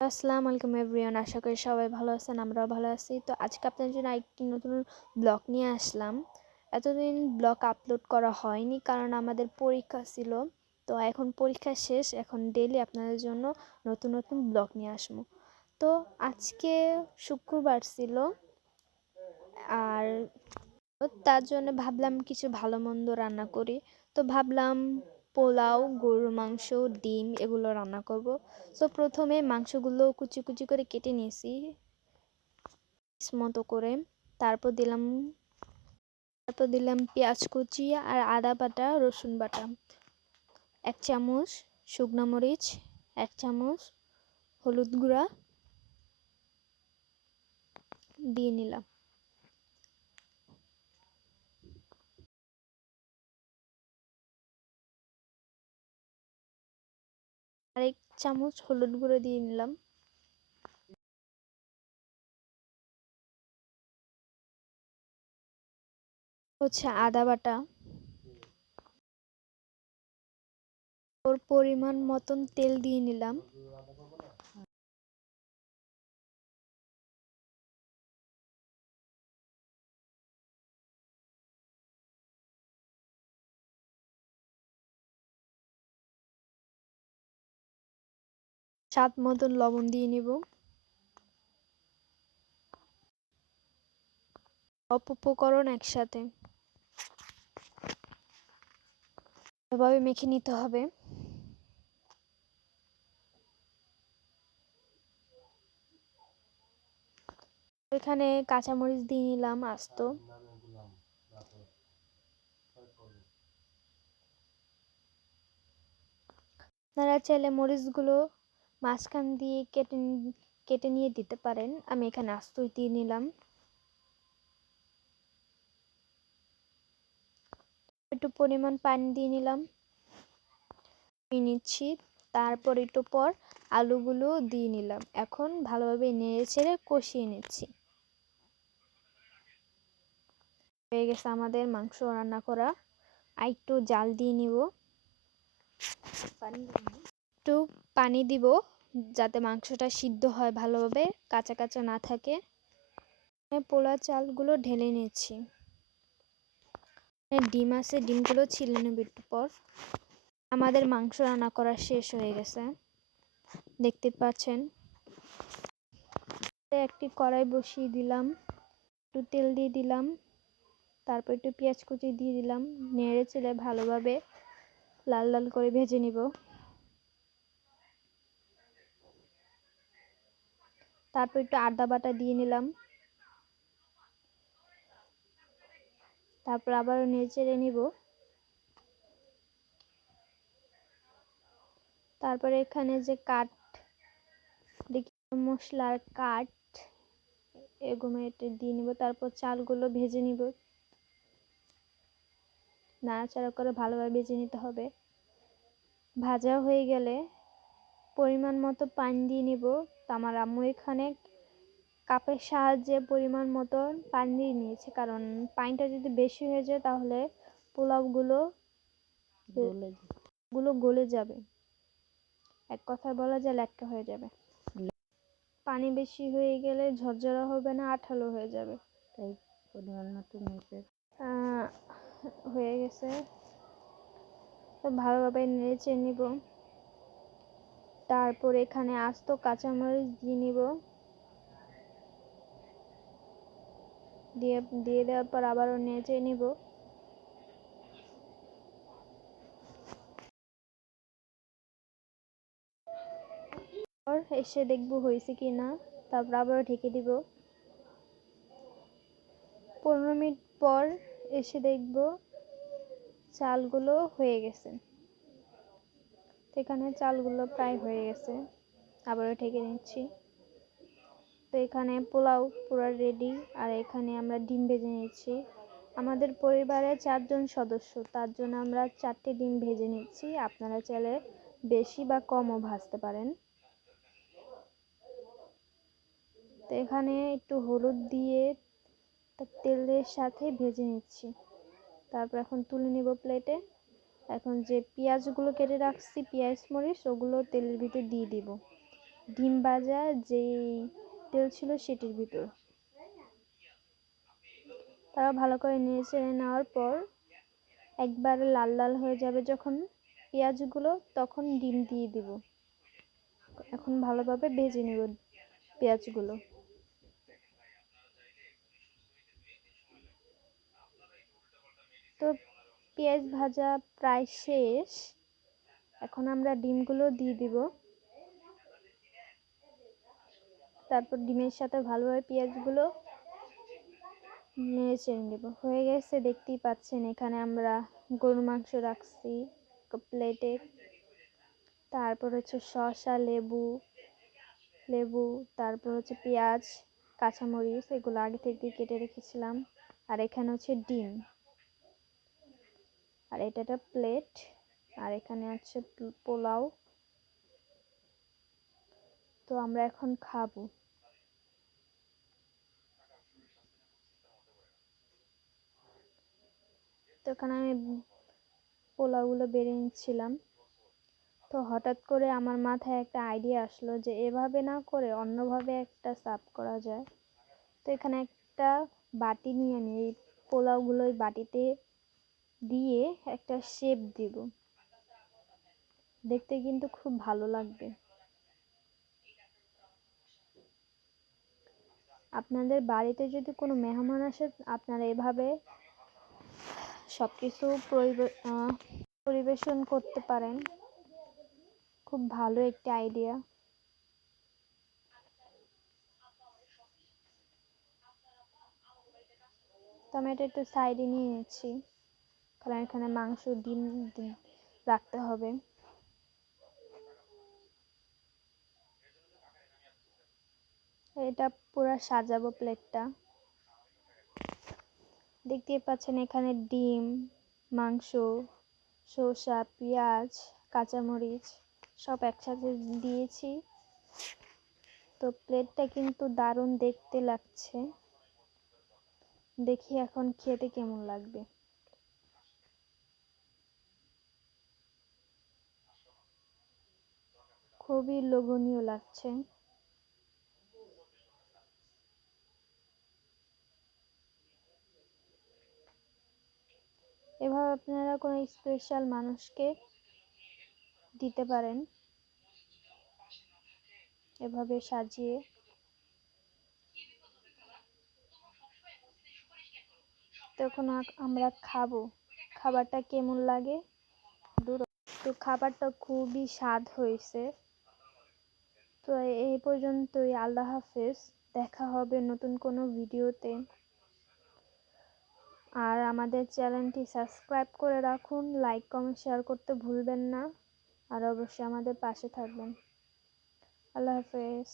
আসসালামু আলাইকুম এভরিওয়ান, আশা করি সবাই ভালো আছেন। আমরাও ভালো আছি। তো আজকে আপনাদের জন্য একটি নতুন ব্লগ নিয়ে আসলাম। এতদিন ব্লগ আপলোড করা হয়নি কারণ আমাদের পরীক্ষা ছিল। তো এখন পরীক্ষা শেষ, এখন ডেইলি আপনাদের জন্য নতুন নতুন ব্লগ নিয়ে আসবো। তো আজকে শুক্রবার ছিল, আর তার জন্য ভাবলাম কিছু ভালো মন্দ রান্না করি। তো ভাবলাম পোলাও, গরুর মাংস, ডিম এগুলো রান্না করব। তো প্রথমে মাংসগুলো কুচি কুচি করে কেটে নিয়েছি মতো করে। তারপর দিলাম পেঁয়াজ কুচি আর আদা বাটা, রসুন বাটা, 1 চামচ শুকনো মরিচ, 1 চামচ হলুদ গুঁড়া দিয়ে নিলাম। আর 1 চামচ হলুদ গুঁড়ো দিয়ে নিলাম। আদা বাটা, ওর পরিমাণ মতন তেল দিয়ে নিলাম। স্বাদ মতন লবণ দিয়ে নিব। সব উপকরণ একসাথে এভাবে মেখে নিতে হবে। এখানে কাঁচামরিচ দিয়ে নিলাম আস্ত। আপনারা চাইলে মরিচগুলো মাঝখান দিয়ে কেটে নিয়ে দিতে পারেন। আমি এখানে আস্তই দিয়ে নিলাম। একটু পরিমাণ পানি দিয়ে নিলাম, নিচ্ছি। তারপর একটু পর আলুগুলো দিয়ে নিলাম। এখন ভালোভাবে নেড়ে চেড়ে কষিয়ে নিচ্ছি। হয়ে গেছে আমাদের মাংস রান্না করা। আর একটু জাল দিয়ে নিব, একটু পানি দিব যাতে মাংসটা সিদ্ধ হয় ভালোভাবে, কাঁচা কাঁচা না থাকে। পোলা চালগুলো ঢেলে নিচ্ছি। ডিম আছে, ডিমগুলো ছিলে নেব একটু পর। আমাদের মাংস রান্না করা শেষ হয়ে গেছে, দেখতে পাচ্ছেন। একটি কড়াই বসিয়ে দিলাম, একটু তেল দিয়ে দিলাম, তারপর একটু পেঁয়াজ কুচি দিয়ে দিলাম। নেড়ে চেড়ে ভালোভাবে লাল লাল করে ভেজে নিব। তারপর একটু আদা বাটা দিয়ে নিলাম। তারপর আবারও নেড়ে চেড়ে নিব। তারপরে এখানে যে মশলার কাঠ, এগুলো এটা দিয়ে নিব। তারপর চালগুলো ভেজে নিব, নাড়াচাড়া করে ভালোভাবে ভেজে নিতে হবে। ভাজা হয়ে গেলে পরিমাণ মতো পানি দিয়ে নিব। আমার আম্মু এখানে কাপের সাহায্যে পরিমাণ মতো পানি দিয়ে নিয়েছে, কারণ পানিটা যদি বেশি হয়ে যায় তাহলে পোলাওগুলো গলে যাবে। এক কথায় বলা যায় ল্যাটকা হয়ে যাবে। পানি বেশি হয়ে গেলে ঝরঝরা হবে না, আঠালো হয়ে যাবে। তাই পরিমাণ মতো হয়ে গেছে। তো ভালোভাবে নেড়ে নিব। তারপর এখানে আস্ত কাঁচামরিচ দিয়ে নিব। দিয়ে দেওয়ার পর আবারও নেড়ে নিব। এসে দেখবো হয়েছে কি না, তারপর আবারও ঢেকে দিব। 15 মিনিট পর এসে দেখব চালগুলো হয়ে গেছে। এখানে চালগুলো প্রায় হয়ে গেছে, আবারও ঢেকে নিচ্ছি। তো এখানে পোলাও পুরো রেডি। আর এখানে আমরা ডিম ভেজে নিচ্ছি। আমাদের পরিবারে 4 জন সদস্য, তার জন্য আমরা 4টি ডিম ভেজে নিচ্ছি। আপনারা চাইলে বেশি বা কমও ভাজতে পারেন। তো এখানে একটু হলুদ দিয়ে তেলের সাথে ভেজে নিচ্ছি। তারপর এখন তুলে নিব প্লেটে। এখন যে পেঁয়াজগুলো কেটে রাখছি, পেঁয়াজ মরিচ, ওগুলো তেলের ভিতর দিয়ে দিব। ডিম ভাজা যেই তেল ছিল সেটির ভিতর। তারা ভালো করে নেড়ে চেড়ে নেওয়ার পর একবারে লাল লাল হয়ে যাবে যখন পেঁয়াজগুলো, তখন ডিম দিয়ে দিব। এখন ভালোভাবে ভেজে নেব পেঁয়াজগুলো। তো পেঁয়াজ ভাজা প্রায় শেষ। এখন আমরা ডিমগুলো দিয়ে দিব। তারপর ডিমের সাথে ভালোভাবে পেঁয়াজগুলো নেড়ে চেড়ে নেব। হয়ে গেছে, দেখতেই পাচ্ছেন এখানে আমরা গরুর মাংস রাখছি প্লেটে। তারপর হচ্ছে শসা, লেবু, তারপর হচ্ছে পেঁয়াজ, কাঁচামরিচ, এগুলো আগে থেকে কেটে রেখেছিলাম। আর এখানে হচ্ছে ডিম, আর এটা একটা প্লেট। আর এখানে হচ্ছে পোলাও। তো আমরা এখন খাবো। তো এখানে আমি পোলাওগুলো বেড়ে নিচ্ছিলাম। তো হঠাৎ করে আমার মাথায় একটা আইডিয়া আসলো যে এভাবে না করে অন্যভাবে একটা সার্ভ করা যায়। তো এখানে একটা বাটি নিয়ে আমি এই পোলাওগুলো ওই বাটিতে দিয়ে একটা শেপ দিব। দেখতে কিন্তু খুব ভালো লাগবে। আপনাদের বাড়িতে যদি কোনো মেহমান আসে, আপনারা এভাবে সব কিছু পরিবেশন করতে পারেন। খুব ভালো একটি আইডিয়া। তো আমি এটা একটু সাইডে নিয়ে নিচ্ছি, কারণ এখানে মাংস, ডিম রাখতে হবে। এটা পুরো সাজাবো প্লেটটা। দেখতেই পাচ্ছেন এখানে ডিম, মাংস, শসা, পেঁয়াজ, কাঁচামরিচ সব একসাথে দিয়েছি। তো প্লেটটা কিন্তু দারুণ দেখতে লাগছে। দেখি এখন খেতে কেমন লাগবে। খুবই লোভনীয় লাগছে। এভাবে আপনারা কোনো স্পেশাল মানুষকে দিতে পারেন, এভাবে সাজিয়ে। তখন আমরা খাবো, খাবারটা কেমন লাগে। তো খাবারটা খুবই স্বাদ হয়েছে। তো এই পর্যন্তই, আল্লাহ হাফেজ। দেখা হবে নতুন কোনো ভিডিওতে। আর আমাদের চ্যানেলটি সাবস্ক্রাইব করে রাখুন, লাইক, কমেন্ট, শেয়ার করতে ভুলবেন না। আর অবশ্যই আমাদের পাশে থাকবেন। আল্লাহ হাফেজ।